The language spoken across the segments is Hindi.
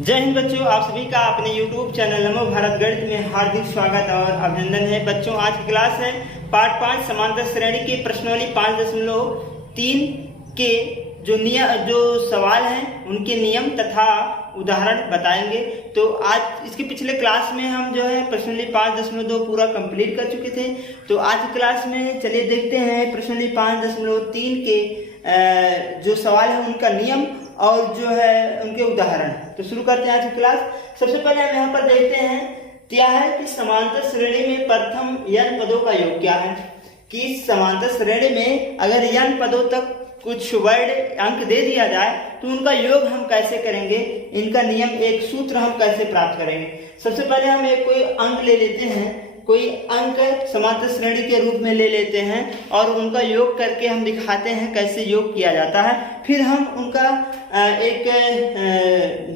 जय हिंद बच्चों, आप सभी का अपने YouTube चैनल नमो भारत गणित में हार्दिक स्वागत और अभिनंदन है। बच्चों, आज की क्लास है पार्ट 5 समांतर श्रेणी के प्रश्नावली 5.3 के जो सवाल हैं उनके नियम तथा उदाहरण बताएंगे। तो आज इसके पिछले क्लास में हम जो है प्रश्नावली 5.2 पूरा कंप्लीट कर चुके थे। तो आज की क्लास में चलिए देखते हैं प्रश्नावली 5.3 के जो सवाल है उनका नियम और जो है उनके उदाहरण। तो शुरू करते हैं आज की क्लास। सबसे पहले हम यहाँ पर देखते हैं क्या है कि समांतर श्रेणी में प्रथम n पदों का योग क्या है। कि समांतर श्रेणी में अगर n पदों तक कुछ वर्ड अंक दे दिया जाए तो उनका योग हम कैसे करेंगे, इनका नियम एक सूत्र हम कैसे प्राप्त करेंगे। सबसे पहले हम एक कोई अंक ले लेते हैं, कोई अंक समांतर श्रेणी के रूप में ले लेते हैं और उनका योग करके हम दिखाते हैं कैसे योग किया जाता है। फिर हम उनका एक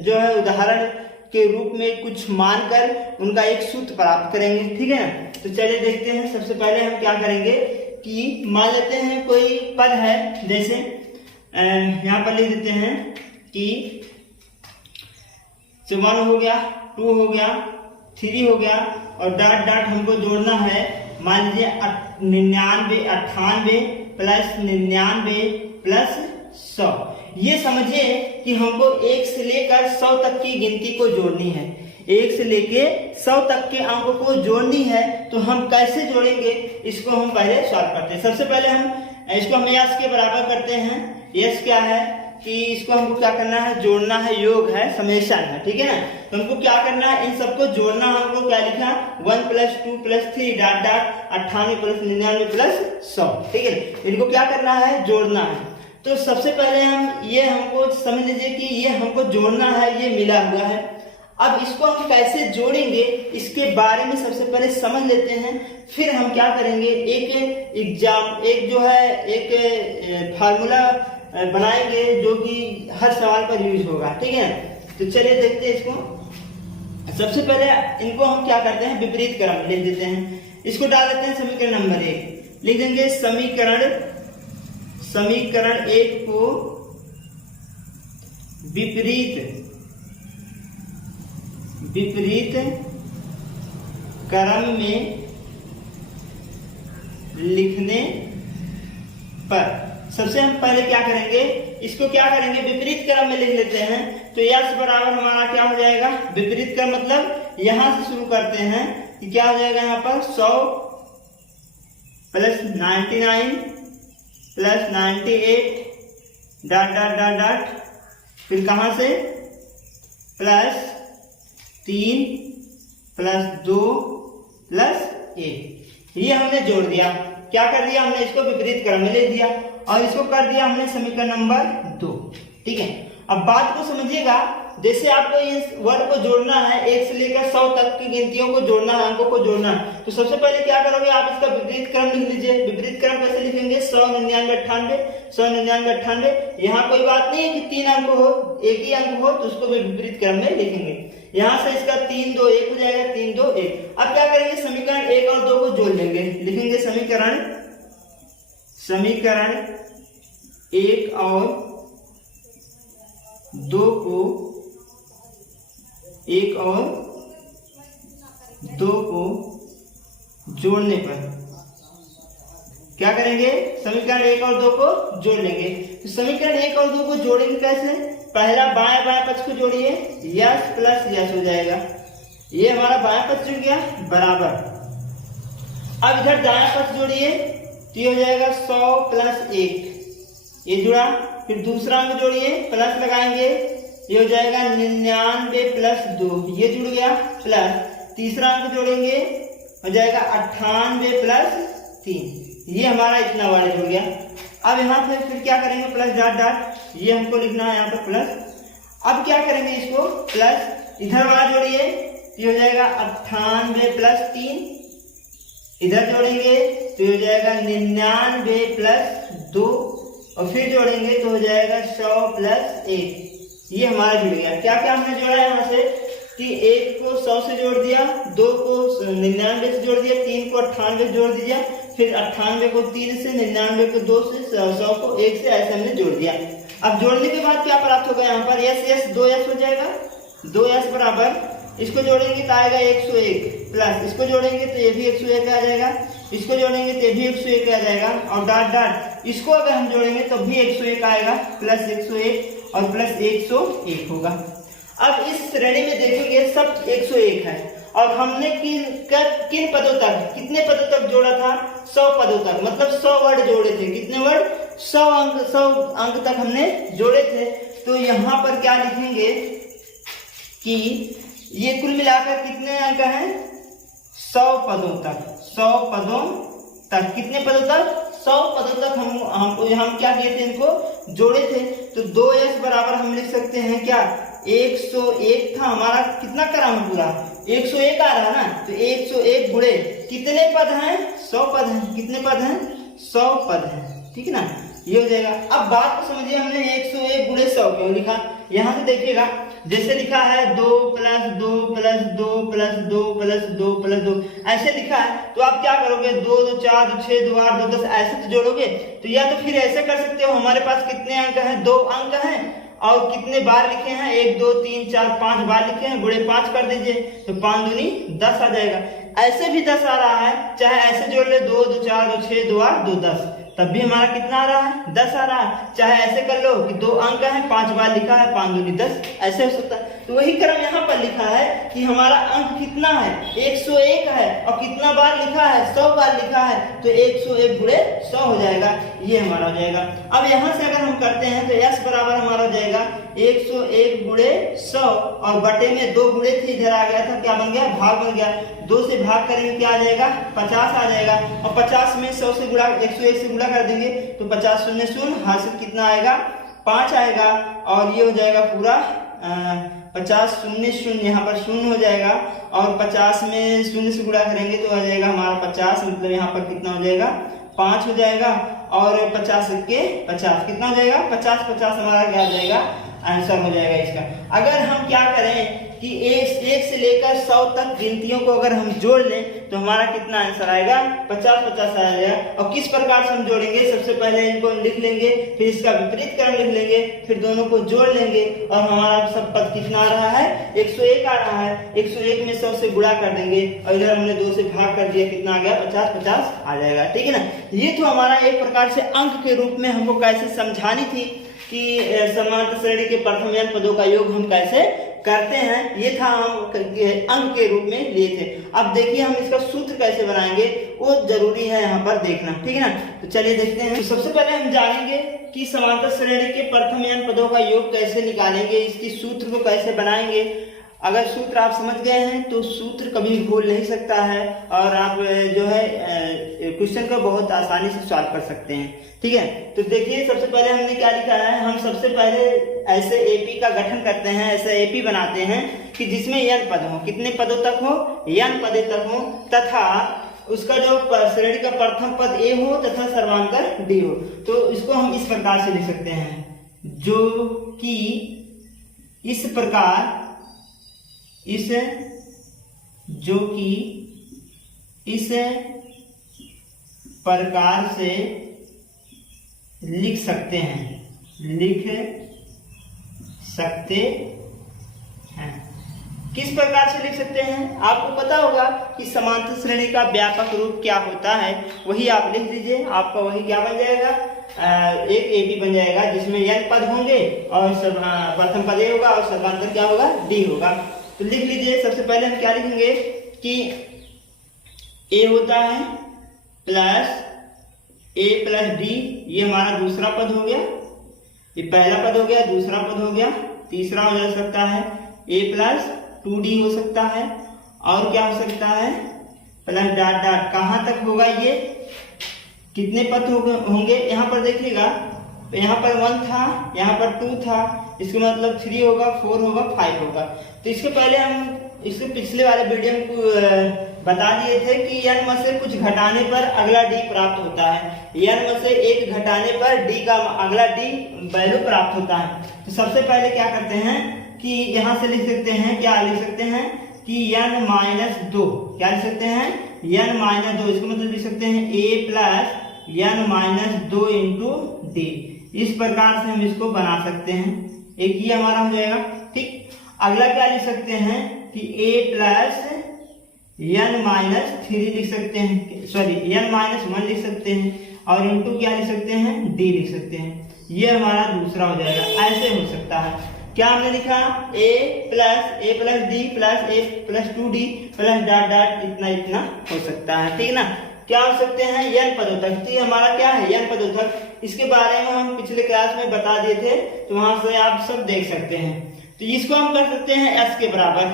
जो है उदाहरण के रूप में कुछ मानकर उनका एक सूत्र प्राप्त करेंगे। ठीक है, तो चलिए देखते हैं। सबसे पहले हम क्या करेंगे कि मान लेते हैं कोई पद है, जैसे यहाँ पर लिख देते हैं कि 1 हो गया, 2 हो गया, 3 हो गया और डॉट डॉट हमको जोड़ना है। मान लीजिए 99 98 प्लस 99 प्लस 100। ये समझिए कि हमको 1 से लेकर 100 तक की गिनती को जोड़नी है। 1 से लेके 100 तक के अंकों को जोड़नी है। तो हम कैसे जोड़ेंगे इसको हम पहले सॉल्व करते हैं। सबसे पहले हम इसको हम यस के बराबर करते हैं। यस क्या है कि इसको हमको क्या करना है, जोड़ना है, योग है, समेशन है। ठीक है ना, तो हमको क्या करना है, इन सबको जोड़ना है। हमको क्या लिखा, 1 + 2 + 3 डॉट डॉट 98 + 99 प्लस 100। ठीक है, इनको क्या करना है, जोड़ना है। तो सबसे पहले हम ये हमको समझ लीजिए कि ये हमको जोड़ना है, ये मिला हुआ है। अब इसको हम कैसे जोड़ेंगे इसके बारे में सबसे पहले समझ लेते हैं। फिर हम क्या करेंगे, एक जो है एक फार्मूला बनाएंगे जो कि हर सवाल पर यूज होगा। ठीक है, तो चलिए देखते हैं इसको। सबसे पहले इनको हम क्या करते हैं, विपरीत क्रम लिख देते हैं। इसको डाल देते हैं समीकरण नंबर 1। लिख देंगे समीकरण 1 को विपरीत क्रम में लिखने पर सबसे हम पहले क्या करेंगे, इसको क्या करेंगे, विपरीत क्रम में लिख लेते हैं। तो यस बराबर हमारा क्या हो जाएगा, विपरीत क्रम मतलब यहां से शुरू करते हैं कि क्या हो जाएगा, यहाँ पर 100 plus 99 plus 98 dot dot dot dot, फिर कहां से प्लस 3 प्लस 2 प्लस 1। ये हमने जोड़ दिया। क्या कर दिया हमने, इसको विपरीत क्रम में ले दिया और इसको कर दिया हमने समीकरण नंबर 2। ठीक है, अब बात को समझिएगा। जैसे आपको इस वर्ड को जोड़ना है, 1 से लेकर 100 तक की गिनतियों को जोड़ना है, अंकों को जोड़ना है। तो सबसे पहले क्या करोगे, आप इसका विपरीत क्रम लिख लीजिए। विपरीत क्रम कैसे लिखेंगे, 100 99 98 100 99 98। यहाँ कोई बात नहीं है कि 3 अंक हो, एक ही अंक हो, तो उसको भी विपरीत क्रम में लिखेंगे। यहाँ से इसका 3 2 1 हो जाएगा, 3 2 1। अब क्या करेंगे, समीकरण 1 और 2 को जोड़ लेंगे। लिखेंगे समीकरण 1 और 2 को जोड़ने पर क्या करेंगे, समीकरण 1 और 2 को जोड़ लेंगे। तो समीकरण 1 और 2 को जोड़ेंगे कैसे, पहला बाएं बाएं पक्ष को जोड़िए, यस प्लस यस हो जाएगा। ये हमारा बाएं पक्ष जुड़ गया बराबर। अब इधर दाएं पक्ष जोड़िए तो ये हो जाएगा 100 प्लस 1, ये जुड़ा। फिर दूसरा अंक जोड़िए, प्लस लगाएंगे, ये हो जाएगा 99 प्लस 2, ये जुड़ गया, प्लस तीसरा अंक जोड़ेंगे, हो जाएगा 98 प्लस 3, ये हमारा इतना वाला जुड़ गया। अब यहाँ पर फिर क्या करेंगे, प्लस डॉट डॉट, ये हमको लिखना है यहाँ पर प्लस। अब क्या करेंगे, इसको प्लस इधर वाला जोड़िए, ये हो जाएगा 98 प्लस 3, इधर जोड़ेंगे तो हो जाएगा 99 प्लस 2 और फिर जोड़ेंगे तो हो जाएगा 100 प्लस 1। ये हमारा जुड़ गया। क्या क्या हमने जोड़ा है यहाँ से कि 1 को 100 से जोड़ दिया, 2 को 99 से जोड़ दिया, 3 को 98 जोड़ दिया, फिर 98 को 3 से, 99 को 2 से, 100 को 1 से, ऐसे हमने जोड़ दिया। अब जोड़ने के बाद क्या प्राप्त होगा, यहाँ पर यस यस 2 यस हो जाएगा, 2s बराबर, इसको जोड़ेंगे तो आएगा 101 प्लस, इसको जोड़ेंगे तो ये भी 101 आ जाएगा, इसको जोड़ेंगे तो ये भी 101 आ जाएगा, और डॉट डॉट इसको अगर हम जोड़ेंगे तो भी 101 आएगा, प्लस 101 और प्लस 101 होगा। अब इस श्रेणी में देखेंगे सब 101 है, और हमने किन पदों तक, कितने पदों तक जोड़ा था? 100 पदों तक, मतलब 100 वर्ड जोड़े थे। कितने वर्ड? 100 अंक तक हमने जोड़े थे। तो यहाँ पर क्या लिखेंगे कि ये कुल मिलाकर कितने अंक हैं? 100 पदों तक, 100 पदों तक, कितने पदों तक? 100 पदों तक हम क्या किए थे? इनको जोड़े थे। तो 2s बराबर हम लिख सकते हैं क्या? 101 था हमारा, कितना क्रम पूरा 101 आ रहा है ना, तो 101 गुणे कितने पद हैं? 100 पद हैं। कितने पद हैं? 100 पद हैं, ठीक है ना, ये हो जाएगा। अब बात को समझिए, हमने 101 गुणे 100 क्यों लिखा? यहाँ से देखिएगा, जैसे लिखा है 2 plus 2 plus 2 plus 2 plus 2 plus 2, ऐसे लिखा है, तो आप क्या करोगे? 2 2 4 2 6 2 8 2 10 ऐसे तो जोड़ोगे। तो या तो फिर ऐसे कर सकते हो, हमारे पास कितने अंक हैं? 2 अंक हैं, और कितने बार लिखे हैं? 1 2 3 4 5 बार लिखे हैं, गुणे 5 कर दीजिए, तो 5 दूनी 10 आ जाएगा। ऐसे भी 10 आ रहा है, चाहे ऐसे जोड़ ले, 2 2 4 2 6 2 8 2 10, तब भी हमारा कितना आ रहा है? 10 आ रहा है। चाहे ऐसे कर लो कि 2 अंक है, 5 बार लिखा है, 5 दूनी 10, ऐसे हो सकता है। तो वही क्रम यहाँ पर लिखा है कि हमारा अंक कितना है? 101 है, और कितना बार लिखा है? 100 बार लिखा है, तो 101 गुणे 100 हो जाएगा, ये हमारा हो जाएगा। अब यहाँ से अगर हम करते हैं तो s बराबर हमारा हो जाएगा 101 गुणे 100, और बटे में 2 गुणे थी, इधर आ गया था, क्या बन गया? भाग बन गया। 2 से भाग करेंगे, क्या आ जाएगा? 50 आ जाएगा, और 50 में 100 से गुणा, 101 से गुणा कर देंगे तो 50 शून्य शून्य, हासिल कितना आएगा? 5 आएगा, और ये हो जाएगा पूरा 50 शून्य शून्य, यहाँ पर शून्य हो जाएगा, और 50 में शून्य से गुणा करेंगे तो आ जाएगा हमारा 50, मतलब यहाँ पर कितना हो जाएगा? 5 हो जाएगा, और 50 के 50 कितना हो जाएगा? 50 50 हमारा क्या हो जाएगा? आंसर हो जाएगा इसका। अगर हम क्या करें कि 1 से लेकर 100 तक गिनतियों को अगर हम जोड़ लें तो हमारा कितना आंसर आएगा? 50 50 आ जाएगा। और किस प्रकार से हम जोड़ेंगे? सबसे पहले इनको लिख लेंगे, फिर इसका विपरीत क्रम लिख लेंगे, फिर दोनों को जोड़ लेंगे, और हमारा सब पद कितना आ रहा है? 101 आ रहा है। 101 में 100 से गुणा कर देंगे, और इधर हमने 2 से भाग कर दिया, कितना आ गया? 50 50 आ जाएगा, ठीक है ना। ये तो हमारा एक प्रकार से अंक के रूप में हमको कैसे समझानी थी कि समांतर श्रेणी के प्रथम n पदों का योग हम कैसे करते हैं, ये था हम अंक के रूप में लिए थे। अब देखिए हम इसका सूत्र कैसे बनाएंगे, वो जरूरी है यहाँ पर देखना, ठीक है ना। तो चलिए देखते हैं। तो सबसे पहले हम जानेंगे कि समांतर श्रेणी के प्रथम n पदों का योग कैसे निकालेंगे, इसकी सूत्र को कैसे बनाएंगे। अगर सूत्र आप समझ गए हैं तो सूत्र कभी भूल नहीं सकता है, और आप जो है क्वेश्चन को बहुत आसानी से सॉल्व कर सकते हैं, ठीक है। तो देखिए सबसे पहले हमने क्या लिखा है, हम सबसे पहले ऐसे एपी का गठन करते हैं, ऐसे एपी बनाते हैं कि जिसमें n पद हो। कितने पदों तक हो? n पदों तक हो, तथा उसका जो श्रेणी का प्रथम पद a हो तथा सर्वांतर d हो। तो इसको हम इस प्रकार से लिख सकते हैं, जो कि इस प्रकार, जो कि इस प्रकार से लिख सकते हैं, किस प्रकार से लिख सकते हैं? आपको पता होगा कि समांतर श्रेणी का व्यापक रूप क्या होता है, वही आप लिख दीजिए। आपका वही क्या बन जाएगा? एक एपी बन जाएगा, जिसमें n पद होंगे, और प्रथम पद a होगा, और सर्वांतर क्या होगा? d होगा। तो लिख लीजिए। सबसे पहले हम क्या लिखेंगे कि a होता है प्लस a प्लस d, ये हमारा दूसरा पद हो गया, ये पहला पद हो गया, दूसरा पद हो गया, तीसरा हो जा सकता है a प्लस 2d हो सकता है, और क्या हो सकता है? Plus dot dot. कहाँ तक होगा ये? कितने पद होंगे? यहाँ पर देखिएगा, यहाँ पर 1 था, यहाँ पर 2 था, इसका मतलब 3 होगा, 4 होगा, 5 होगा। तो इसके पहले हम इसके पिछले वाले वीडियो में बता दिए थे कि n में से कुछ घटाने पर अगला d प्राप्त होता है। n में से 1 घटाने पर d का अगला d वैल्यू प्राप्त होता है। तो सबसे पहले क्या करते हैं कि यहाँ से लिख सकते हैं, क्या लिख सकते हैं कि n माइनस 2, क्या लिख सकते हैं? n माइनस 2, इसका मतलब लिख सकते हैं a plus n minus 2 into D. इस प्रकार से हम इसको बना सकते हैं, एक ये हमारा हो जाएगा, ठीक। अगला क्या लिख सकते हैं कि a प्लस n माइनस 3 लिख सकते हैं, सॉरी n माइनस 1 लिख सकते हैं, और इंटू क्या लिख सकते हैं, d लिख सकते हैं। ये हमारा दूसरा हो जाएगा। ऐसे हो सकता है। क्या हमने लिखा, a plus d plus a plus 2d plus dot dot इतना इतना हो सकता है, ठीक ना। क्या हो सकते हैं, n पदों तक। तो हमारा क्या है, n पदों तक। इसके बारे में हम पिछले क्लास में बता दिए थे, तो वहां से आप सब देख सकते हैं। तो इसको हम कर सकते हैं s के बराबर।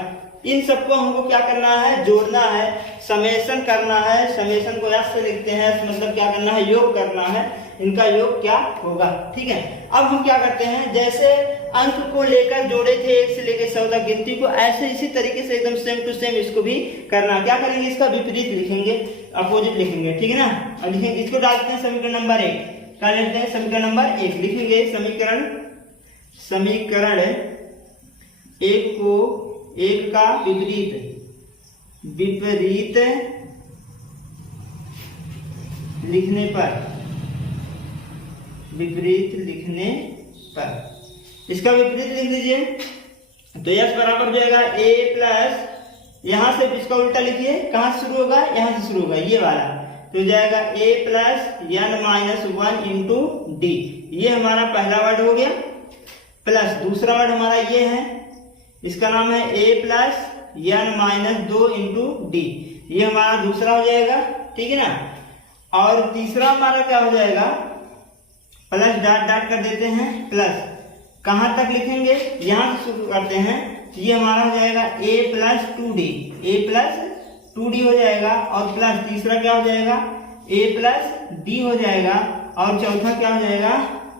इन सबको हमको क्या करना है, जोड़ना है, समेशन करना है। समेशन को s से लिखते हैं, मतलब क्या करना है, योग करना है। इनका योग क्या होगा, ठीक है। अब हम क्या करते हैं, जैसे अंक को लेकर जोड़े थे 1 से लेकर 100 तक गिनती को, ऐसे इसी तरीके से एकदम सेम टू सेम इसको भी करना। क्या करेंगे, इसका विपरीत लिखेंगे, अपोजिट लिखेंगे, ठीक है ना। अब लिखेंगे, इसको डालते हैं समीकरण नंबर 1। क्या लेते हैं, समीकरण नंबर 1 लिखेंगे। समीकरण 1 को 1 का विपरीत लिखने पर इसका विपरीत लिख दीजिए। तो यस बराबर हो जाएगा a प्लस, यहां से इसका उल्टा लिखिए, कहां से शुरू होगा, यहां से शुरू होगा, ये वाला। तो हो जाएगा a plus n minus 1 into D. ये हमारा पहला वर्ड हो गया। प्लस दूसरा वर्ड हमारा ये है, इसका नाम है a plus n minus 2 into D. ये हमारा दूसरा हो जाएगा, ठीक है ना। और तीसरा हमारा क्या हो जाएगा, प्लस डॉट डॉट कर देते हैं, प्लस कहां तक लिखेंगे, यहां से शुरू करते हैं। तो ये हमारा हो जाएगा a प्लस 2d हो जाएगा। और प्लस तीसरा क्या हो जाएगा, a प्लस d हो जाएगा। और चौथा क्या हो जाएगा,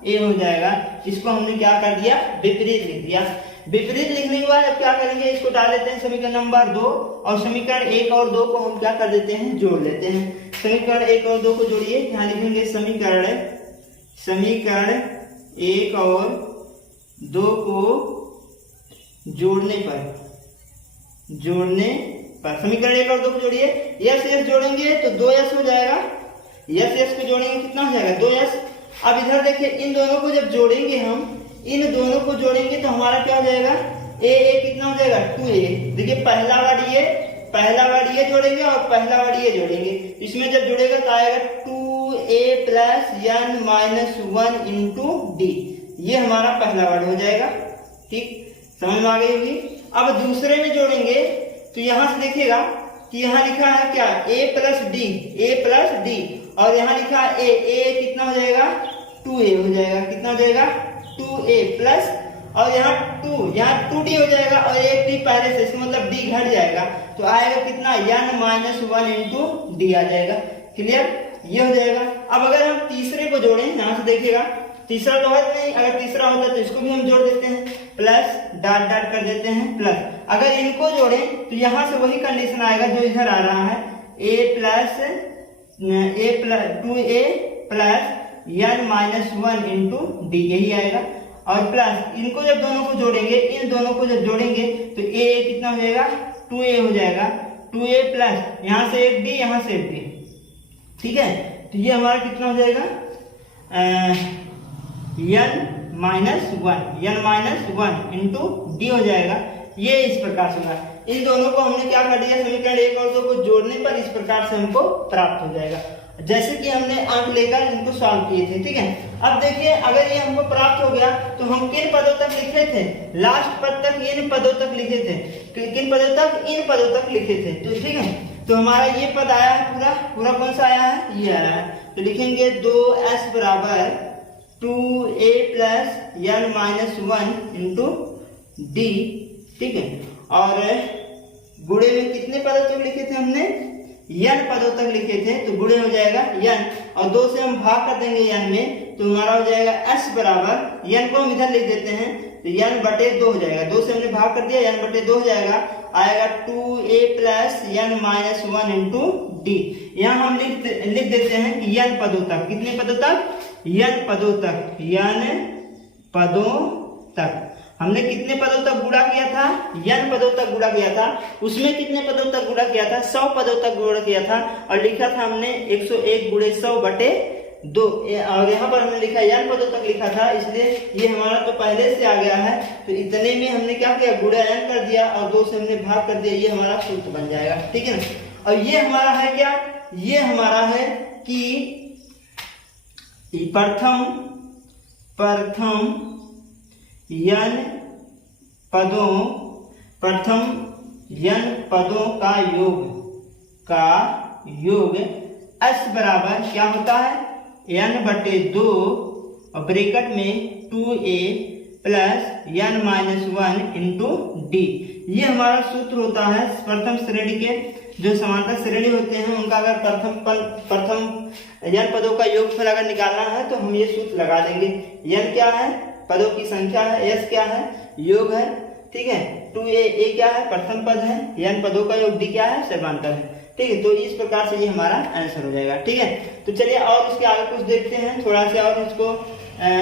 a हो जाएगा। इसको हमने क्या कर दिया, विपरीत लिख दिया। विपरीत लिखने के बाद अब क्या करेंगे, इसको डाल देते हैं समीकरण नंबर 2, और समीकरण 1 और 2 को हम क्या कर देते हैं, जोड़ लेते हैं। समीकरण 1 और 2 को जोड़िए। यहाँ लिखेंगे समीकरण 1 और 2 को जोड़ने पर समीकरण 1 और 2 को जोड़िए। यस जोड़ेंगे तो 2s हो जाएगा। यस को जोड़ेंगे कितना हो जाएगा, 2s। अब इधर देखिए, इन दोनों को जब जोड़ेंगे तो हमारा क्या हो जाएगा, a कितना हो जाएगा, 2a। देखिए पहला वर्ड ये जोड़ेंगे और पहला वर्ड ये जोड़ेंगे। इसमें जब जुड़ेगा तो आएगा 2a plus n minus 1 into D. ये हमारा पहला वर्ड हो जाएगा, ठीक, समझ में आ गई होगी। अब दूसरे में जोड़ेंगे तो यहां से देखिएगा कि यहाँ लिखा है क्या, a प्लस डी, और यहाँ लिखा है a कितना हो जाएगा, 2a हो जाएगा। कितना हो जाएगा, 2a प्लस, और यहाँ 2d हो जाएगा, और एक d पहले से, इसका मतलब d घट जाएगा। तो आएगा कितना, n माइनस 1 इंटू डी आ जाएगा। क्लियर, ये हो जाएगा। अब अगर हम तीसरे को जोड़ें, यहाँ से देखिएगा, तीसरा तो है नहीं, अगर तीसरा होता तो इसको भी हम जोड़ देते हैं, प्लस डॉट डॉट कर देते हैं, प्लस। अगर इनको जोड़ें तो यहाँ से वही कंडीशन आएगा जो इधर आ रहा है, a plus 2a plus n minus 1 into D, यही आएगा। और प्लस इनको जब दोनों को जोड़ेंगे, इन दोनों को जब जोड़ेंगे तो a कितना हो जाएगा, 2a हो जाएगा। 2a प्लस यहाँ से एक d, यहाँ से एक d, ठीक है। तो ये हमारा कितना हो जाएगा, n माइनस 1 इंटू डी हो जाएगा। ये इस प्रकार से होगा। इन दोनों को हमने क्या कर दिया, समीकरण 1 और 2 को जोड़ने पर इस प्रकार से हमको प्राप्त हो जाएगा, जैसे कि हमने अंक लेकर इनको सॉल्व किए थे, ठीक है। अब देखिए, अगर ये हमको प्राप्त हो गया तो हम किन पदों तक लिखे थे, लास्ट पद तक इन पदों तक लिखे थे। किन पदों तक, इन पदों तक लिखे थे, तो ठीक है। तो हमारा ये पद आया है, पूरा कौन सा आया है, ये आया है। तो लिखेंगे 2s बराबर 2a plus n minus 1 into D, ठीक है। और गुणे में कितने पदों तक लिखे थे हमने, n पदों तक लिखे थे, तो गुणे हो जाएगा n, और 2 से हम भाग कर देंगे n में, तो हमारा हो जाएगा s बराबर, n को हम इधर लिख देते हैं, तो n बटे 2 हो जाएगा। 2 से हमने भाग कर दिया, n बटे 2 हो जाएगा, आएगा 2a plus n minus 1 into D. यहाँ हम लिख देते हैं कि n पदों तक, कितने पदों तक, n पदों तक हमने कितने पदों तक गुणा किया था, n पदों तक गुणा किया था। उसमें कितने पदों तक गुणा किया था, 100 पदों तक गुणा किया था, और लिखा था हमने 101 गुणे 100 बटे 2 और यहाँ पर हमने लिखा n पदों तक लिखा था, इसलिए ये हमारा तो पहले से आ गया है, तो इतने में हमने क्या किया, गुणा n कर दिया और 2 से हमने भाग कर दिया, ये हमारा सूत्र बन जाएगा। ठीक है ना। और ये हमारा है क्या, ये हमारा है कि प्रथम n पदों का योग s बराबर क्या होता है, n/2 और ब्रैकेट में 2a plus n-1 into D. ये हमारा सूत्र होता है प्रथम श्रेणी के, जो समांतर श्रेणी होते हैं उनका अगर प्रथम n पदों का योगफल अगर निकालना है तो हम ये सूत्र लगा देंगे। n क्या है, पदों की संख्या है, s क्या है, योग है। ठीक है, 2a क्या है, प्रथम पद है, n पदों का योग, d क्या है, समांतर है। ठीक है, तो इस प्रकार से ये हमारा आंसर हो जाएगा। ठीक है, तो चलिए और इसके आगे कुछ देखते हैं, थोड़ा सा और इसको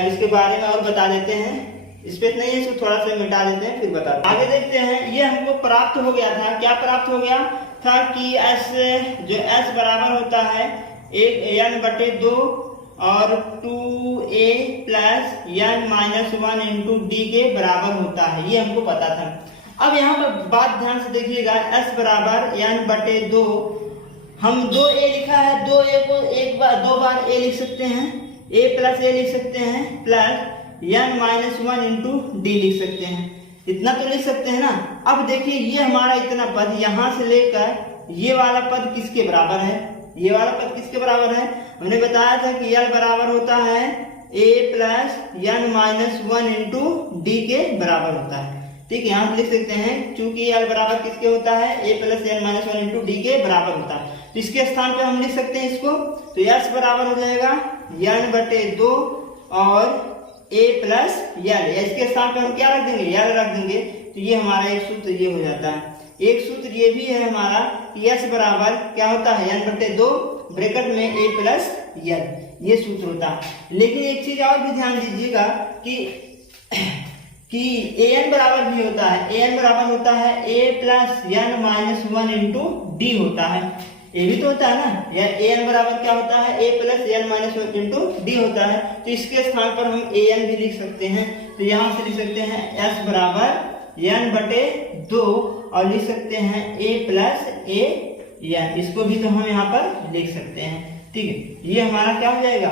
इसके बारे में और बता देते हैं। स्पेस नहीं है, इसको थोड़ा सा मिटा देते हैं फिर बता आगे देखते हैं। ये हमको प्राप्त हो गया था, क्या प्राप्त हो गया था कि s बराबर होता है n/2 और 2a plus n-1 into D के बराबर होता है, ये हमको पता था। अब यहाँ पर बात ध्यान से देखिएगा, s बराबर n/2, हम 2a लिखा है, 2a को दो बार a लिख सकते हैं, a प्लस a लिख सकते हैं, प्लस n-1 इंटू डी लिख सकते हैं, इतना तो लिख सकते हैं ना। अब देखिए ये हमारा इतना पद यहाँ से लेकर ये वाला पद किसके बराबर है, ये वाला पद किसके बराबर है, हमने बताया था कि l बराबर होता है a plus n-1 into D के बराबर होता है। ठीक है, यहाँ लिख सकते हैं चूंकि l बराबर किसके होता है, a plus n-1 into D के बराबर होता है, तो इसके स्थान पे हम लिख सकते हैं इसको, तो s बराबर हो जाएगा n/2 और a प्लस l, इसके स्थान पे हम क्या रख देंगे, l रख देंगे, तो ये हमारा एक सूत्र ये हो जाता है। एक सूत्र ये भी है हमारा कि s बराबर क्या होता है, n/2 ब्रैकेट में a प्लस l, ये सूत्र होता है। लेकिन एक चीज और भी ध्यान दीजिएगा कि an बराबर भी होता है, an बराबर होता है a plus n-1 into D होता है, ये भी तो होता है ना, या an बराबर क्या होता है, a plus n-1 into D होता है, तो इसके स्थान पर हम an भी लिख सकते हैं, तो यहाँ से लिख सकते हैं s बराबर n/2 और लिख सकते हैं a प्लस an, इसको भी तो हम यहाँ पर लिख सकते हैं। ठीक है, ये हमारा क्या हो जाएगा,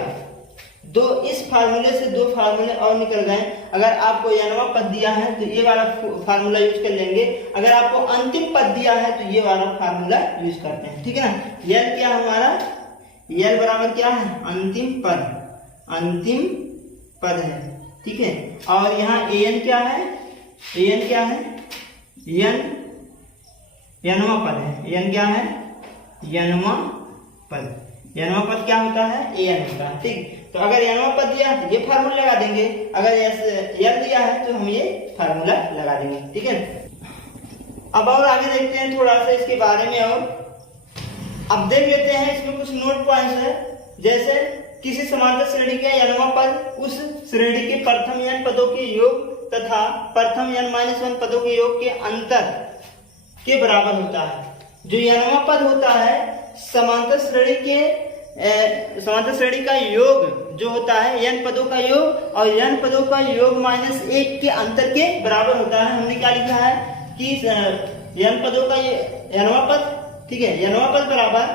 दो इस फार्मूले से दो फार्मूले और निकल गए। अगर आपको n वां पद दिया है तो ये वाला फार्मूला यूज कर लेंगे, अगर आपको अंतिम पद दिया है तो ये वाला फार्मूला यूज करते हैं। ठीक है ना, l क्या हमारा, l बराबर क्या है, अंतिम पद है। ठीक है, और यहाँ an क्या है, an क्या है, n-वां पद है, n क्या है, n-वां पद क्या होता है, an होता है। ठीक, तो अगर n-वां पद दिया है तो ये फार्मूला लगा देंगे, अगर l दिया है तो हम ये फार्मूला लगा देंगे। ठीक है, अब और आगे देखते हैं थोड़ा सा इसके बारे में, और अब देख लेते हैं इसमें कुछ नोट पॉइंट्स है। जैसे किसी समांतर श्रेणी का n-वां पद उस श्रेणी के प्रथम n पदों के योग तथा प्रथम n-1 पदों के योग के अंतर के बराबर होता है। जो n-वां पद होता है समांतर श्रेणी का योग जो होता है n पदों का योग और n पदों का योग -1 के अंतर के बराबर होता है। हमने क्या लिखा है कि n पदों का n-वां पद, ठीक है, n-वां पद बराबर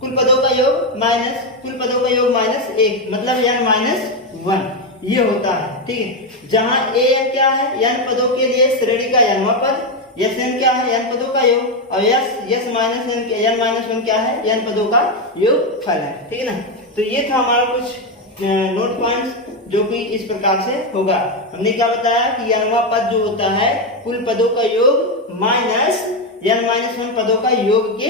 कुल पदों का योग माइनस कुल पदों का योग -1, मतलब n-1 ये होता है। ठीक है, जहां a क्या है, n पदों के लिए श्रेणी का n-वां पद, n क्या है, n पदों का योग, और n-1 क्या है, n पदों का योगफल है। ठीक है ना, तो ये था हमारा कुछ नोट पॉइंट्स जो कि इस प्रकार से होगा। हमने क्या बताया कि n-वां पद जो होता है कुल पदों का योग माइनस n-1 पदों का योग के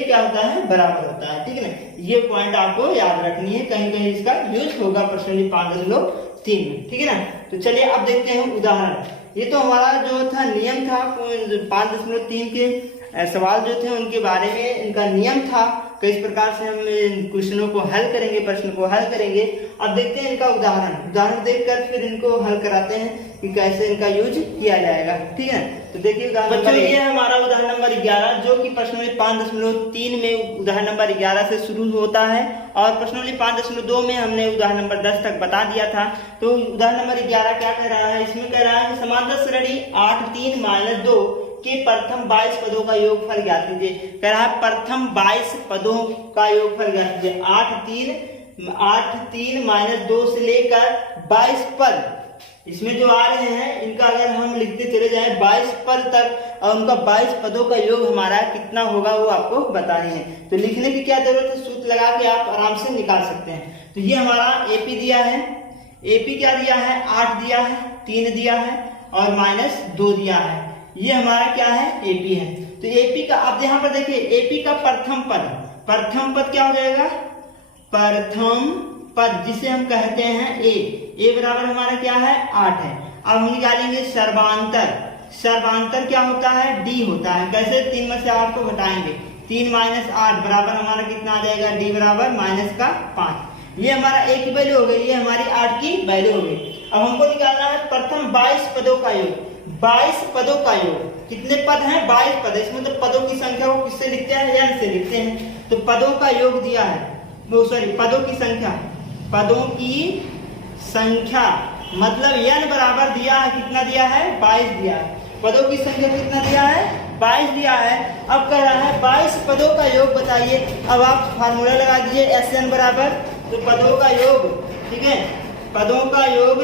क्या होता है, बराबर होता है। ठीक है ना, ये पॉइंट आपको याद रखनी है, कहीं कहीं इसका यूज होगा प्रश्न 5.3 में। ठीक है ना, तो चलिए अब देखते हैं उदाहरण। ये तो हमारा जो था नियम था 5.3 के सवाल जो थे उनके बारे में इनका नियम था। किस प्रकार से हम इन क्वेश्चनों को हल करेंगे, प्रश्न को हल करेंगे। अब देखते हैं इनका उदाहरण देखकर फिर इनको हल कराते हैं कि कैसे इनका यूज किया जाएगा। ठीक है, तो देखिए बच्चों ये है हमारा उदाहरण नंबर 11, जो कि प्रश्नोली 5.3 में उदाहरण नंबर 11 से शुरू होता है और प्रश्नोली 5.2 में हमने उदाहरण नंबर 10 तक बता दिया था। तो उदाहरण नंबर 11 क्या कह रहा है, इसमें कह रहा है कि समांतर श्रेणी 8 3 - 2 के प्रथम 22 पदों का योगफल ज्ञात कीजिए। कह रहा है प्रथम 22 पदों का योगफल ज्ञात कीजिए। 8 3 - 2 से लेकर 22 पद इसमें जो आ रहे हैं, इनका अगर हम लिखते चले जाएं 22 पद तक और उनका 22 पदों का योग हमारा कितना होगा वो आपको बतानी है। तो लिखने की क्या जरूरत है, सूत्र लगा के आप आराम से निकाल सकते हैं। तो ये हमारा एपी दिया है, एपी क्या दिया है, 8 दिया है, 3 दिया है और -2 दिया है। ये हमारा क्या है, एपी है। तो एपी का अब यहाँ पर देखिए, एपी का प्रथम पद क्या हो जाएगा, प्रथम पद जिसे हम कहते हैं ए बराबर हमारा क्या है, 8 है। अब हम निकालेंगे सर्वांतर क्या होता है, डी होता है। कैसे, 3 में से 8 को घटाएंगे, 3 - 8 बराबर हमारा कितना आ जाएगा, डी बराबर -5। ये हमारा ए की वैल्यू हो गई, ये हमारी 8 की वैल्यू हो गई। अब हमको निकालना है प्रथम 22 पदों का योग। 22 पदों का योग, कितने पद हैं, 22 पद। इसमें तो पदों की संख्या को किससे लिखते हैं, n से लिखते हैं। तो पदों का योग दिया है, पदों की संख्या मतलब n बराबर दिया है, कितना दिया है, 22 दिया है। पदों की संख्या कितना दिया है, 22 दिया है। अब कह रहा है 22 पदों का योग बताइए। अब आप फार्मूला लगा दीजिए, Sn बराबर, तो पदों का योग, ठीक है, पदों का योग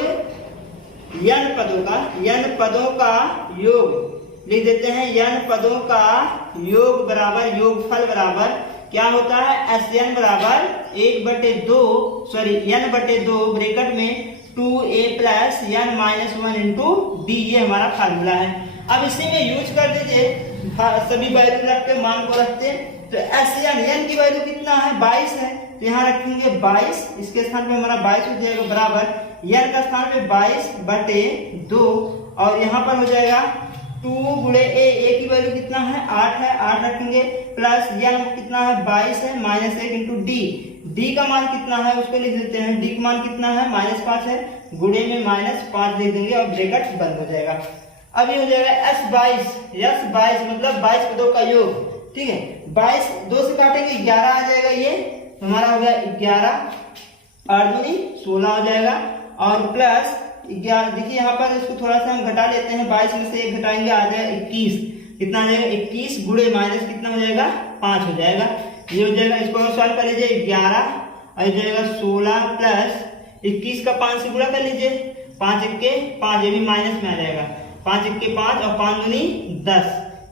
n पदों का योग लिख देते हैं। n पदों का योग बराबर योगफल बराबर क्या होता है, Sn बराबर 1/2 ब्रैकेट में 2a + n - 1 × d, ये हमारा फार्मूला है। अब इसी में यूज कर दीजिए, सभी वैल्यू रखते मान को रखते। तो Sn, n की वैल्यू कितना है, 22 है। तो यहाँ रखेंगे 22, इसके स्थान पे हमारा 22 हो जाएगा बराबर n का स्थान पे 22/2 और यहाँ पर हो जाएगा 2 × a की वैल्यू कितना है, 8 है, 8 रखेंगे प्लस n कितना है, 22 है, -1 × d। d का मान कितना है उसको लिख देते हैं, d का मान कितना है, -5 है, गुणे में -5 लिख देंगे और ब्रैकेट बंद हो जाएगा। अब ये हो जाएगा S22 मतलब 22 पदों का योग। ठीक है, 22 2 से काटेंगे 11 आ जाएगा, ये हमारा हो गया 11, 8 दूनी 16 हो जाएगा और प्लस 11। देखिए यहाँ पर इसको थोड़ा सा हम घटा लेते हैं, 22 में से 1 घटाएंगे आ जाएगा 21। कितना आ जाएगा, 21 गुणे माइनस कितना हो जाएगा, 5 हो जाएगा। ये हो जाएगा, इसको सॉल्व कर लीजिए, 11 आ जाएगा 16 प्लस 21 का 5 से गुणा कर लीजिए, 5 × 5, ये भी माइनस में आ जाएगा, 5 × 5 और 5 दूनी 10,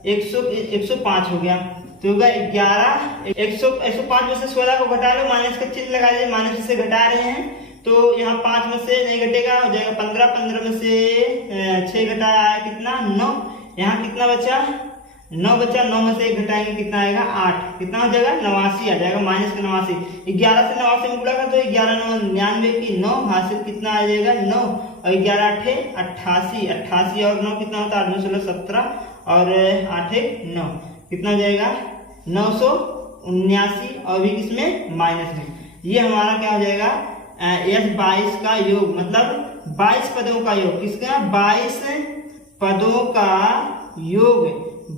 105 हो गया। तो होगा 11, 105 में से 16 को घटा लो, माइनस का चिन्ह लगा लीजिए, माइनस से घटा रहे हैं तो यहाँ 5 में से नहीं घटेगा, हो जाएगा 15, 15 में से 6 घटाया है कितना, 9। यहाँ कितना बचा, 9 बचा, 9 में से 1 घटाएंगे कितना आएगा, 8। कितना हो जाएगा, 89 आ जाएगा, -89। 11 से 89 में गुणा कर दो, 11 9 99 की 9 हासिल कितना आ जाएगा, 9 और 11 8 88, 88 और 9 कितना होता है, 8 16 17 और 8 9 कितना हो जाएगा, 979 और भी किसमें, माइनस में। ये हमारा क्या हो जाएगा, S22 का योग मतलब 22 पदों का योग। किसका, 22 पदों का योग,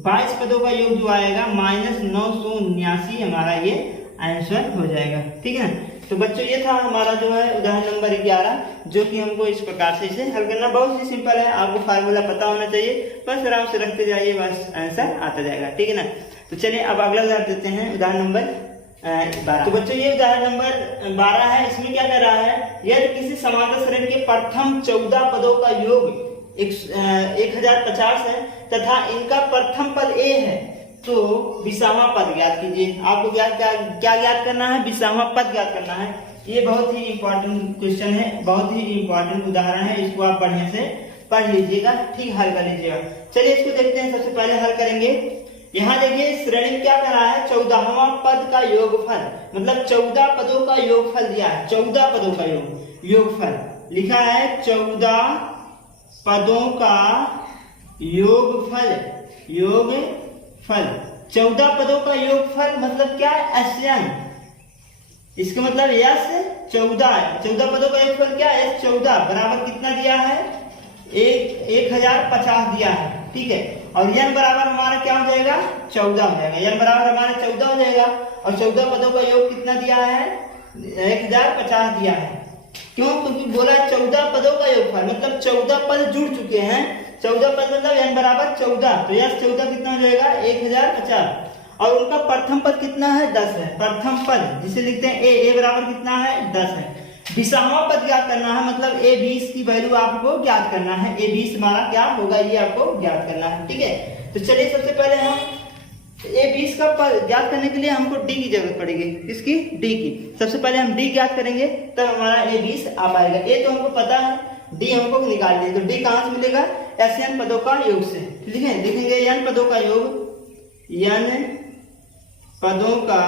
22 पदों का योग जो आएगा -979 हमारा ये आंसर हो जाएगा। ठीक है, तो बच्चों ये था हमारा जो है उदाहरण नंबर 11, जो कि हमको इस प्रकार से इसे हल करना बहुत ही सिंपल है। आपको फार्मूला पता होना चाहिए, बस आराम से रखते जाइए, बस आंसर आता जाएगा। ठीक है ना, तो चलिए अब अगला उदाहरण देते हैं, उदाहरण नंबर 12। तो बच्चों ये उदाहरण नंबर 12 है। इसमें क्या कर रहा है, यदि किसी समांतर श्रेणी के प्रथम 14 पदों का योग 1050 है तथा इनका प्रथम पद a है तो विसामा पद ज्ञात कीजिए। आपको क्या ज्ञात करना है, विसामा पद ज्ञात करना है। ये बहुत ही इंपॉर्टेंट क्वेश्चन है, बहुत ही इंपॉर्टेंट उदाहरण है, इसको आप बढ़िया से पढ़ लीजिएगा, ठीक हल कर लीजिएगा। चलिए इसको देखते हैं, सबसे पहले हल करेंगे। यहाँ देखिए श्रेणी में क्या करा है, 14वां पद का योगफल मतलब 14 पदों का योगफल दिया है। 14 पदों का योगफल लिखा है, 14 पदों का योगफल 14 पदों का योगफल मतलब क्या है, SN। इसका मतलब यस 14 है। 14 पदों का योगफल क्या है, 14 बराबर कितना दिया है, 1050 दिया है, ठीक है। और n बराबर हमारा क्या हो जाएगा, 14 हो जाएगा। n बराबर हमारा 14 हो जाएगा। और 14 पदों का योग कितना दिया है, 1050 दिया है। क्यों, क्योंकि बोला 14 पदों का योगफल मतलब 14 पद जुड़ चुके हैं। 14 पद मतलब n बराबर 14, तो यस 14 कितना हो जाएगा, 1050। और उनका प्रथम पद कितना है, 10 है। प्रथम पद जिसे लिखते हैं ए बराबर कितना है, 10 है। 20वां पद ज्ञात करना है, मतलब A20 की वैल्यू आपको ज्ञात करना है। A20 हमारा क्या होगा, ये आपको ज्ञात करना है, ठीक है। तो चलिए सबसे पहले हम A20 का पद ज्ञात करने के लिए हमको D की जरूरत पड़ेगी। किसकी, D की। सबसे पहले हम D ज्ञात करेंगे तब हमारा A20 आ पाएगा। A तो हमको पता है, D हमको निकालना है। तो D कहां से मिलेगा, SN पदों का योग से। ठीक है, लिखेंगे n पदों का योग, n पदों का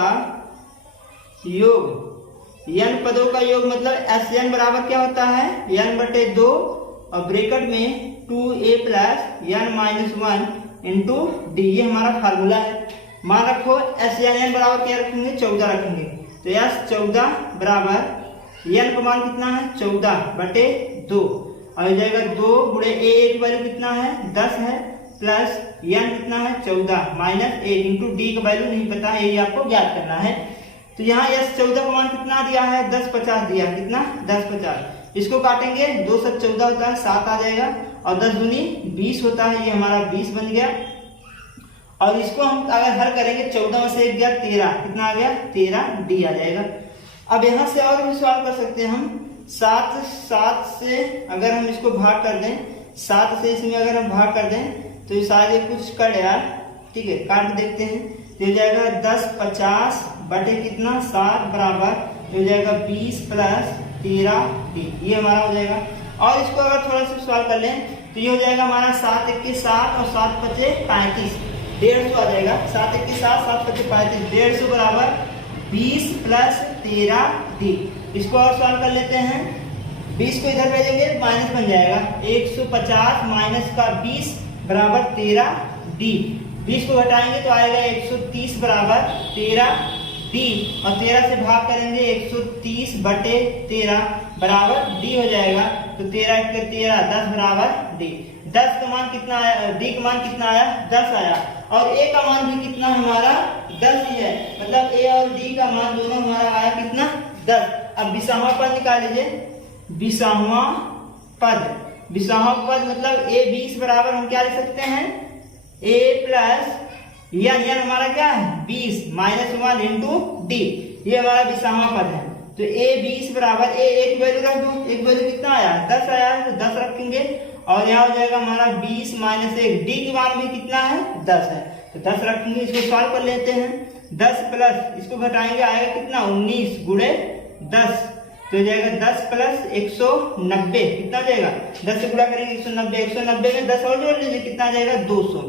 योग। n पदों का योग मतलब SN बराबर क्या होता है, n/2 और ब्रैकेट में 2a plus n minus 1 into D. ये हमारा फार्मूला है। मान रखो SN बराबर क्या रखेंगे, 14 रखेंगे। तो यस 14 बराबर n का मान कितना है, 14/2 और हो जाएगा 2 गुणे a की वैल्यू कितना है, 10 है, प्लस n कितना है, 14 माइनस 8 इंटू डी का वैल्यू नहीं पता है, ये आपको ज्ञात करना है। तो यहाँ यस 14 का मान कितना दिया है, 1050 दिया। कितना, 1050। इसको काटेंगे, 2 से 14 होता है, 7 आ जाएगा और 10 दूनी 20 होता है, ये हमारा 20 बन गया। और इसको हम अगर हल करेंगे, 14 में से 1 गया 13, कितना आ गया, 13 डी आ जाएगा। अब यहाँ से और भी सवाल कर सकते हैं हम। 7 से अगर हम इसको भाग कर दें, 7 से इसमें अगर हम भाग कर दें तो शायद ये कुछ कट यार, ठीक है, काट देखते हैं। तो हो जाएगा 1050 बटे कितना, 7 बराबर हो जाएगा 20 प्लस 13 डी। ये हमारा हो जाएगा। और इसको अगर थोड़ा सा सवाल कर लें तो ये हो जाएगा हमारा 7 1 के 7 और 7 5 35, 150 आ जाएगा। 7 1 के 7, 7 5 35, 150 बराबर 20 प्लस 13 डी। इसको और सवाल कर लेते हैं। 20 को इधर भेजेंगे माइनस बन जाएगा, 150 माइनस का 20 बराबर 13 डी। 20 को घटाएंगे तो आएगा 130 बराबर 13 डी। और 13 से भाग करेंगे, 130 बटे 13 बराबर डी हो जाएगा। तो 13 के 13, 10 बराबर डी। 10 का मान कितना आया, डी का मान कितना आया, 10 आया। और ए का मान भी कितना हमारा, 10 ही है। मतलब ए और डी का मान दोनों हमारा आया कितना, 10। अब 20वां पद निकाल लीजिए। 20वां पद, 20वां पद मतलब A20 बराबर हम क्या लिख सकते हैं, A प्लस n हमारा क्या है, 20 माइनस 1 इंटू डी। ये हमारा 20वां पद है। तो A20 बराबर एक वैल्यू रख दो, एक वैल्यू कितना आया, 10 आया है, तो 10 रखेंगे। और यहाँ हो जाएगा हमारा 20 माइनस 1, डी की मान भी कितना है, 10 है, तो 10 रखेंगे। इसको सॉल्व कर लेते हैं। 10 प्लस इसको घटाएंगे, आएगा कितना, 19 गुणे 10, तो हो जाएगा 10 प्लस 190, कितना जाएगा, 10 से गुणा करेंगे 190, 190 में 10 और जोड़ लीजिए, कितना आ जाएगा, 200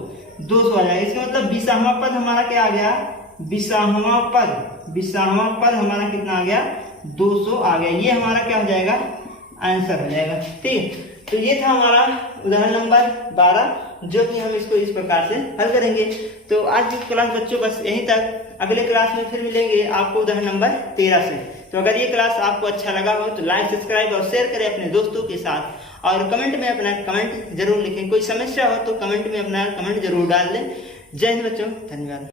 आ जाएगा। इसका मतलब 20वां पद हमारा क्या आ गया, 20वां पद हमारा कितना आ गया, 200 आ गया। ये हमारा क्या हो जाएगा, आंसर हो जाएगा। ठीक, तो ये था हमारा उदाहरण नंबर 12, जो कि हम इसको इस प्रकार से हल करेंगे। तो आज की क्लास बच्चों बस यहीं तक। अगले क्लास में फिर मिलेंगे आपको उदाहरण नंबर 13 से। तो अगर ये क्लास आपको अच्छा लगा हो तो लाइक, सब्सक्राइब और शेयर करें अपने दोस्तों के साथ। और कमेंट में अपना कमेंट जरूर लिखें। कोई समस्या हो तो कमेंट में अपना कमेंट जरूर डाल दें। जय हिंद बच्चों, धन्यवाद।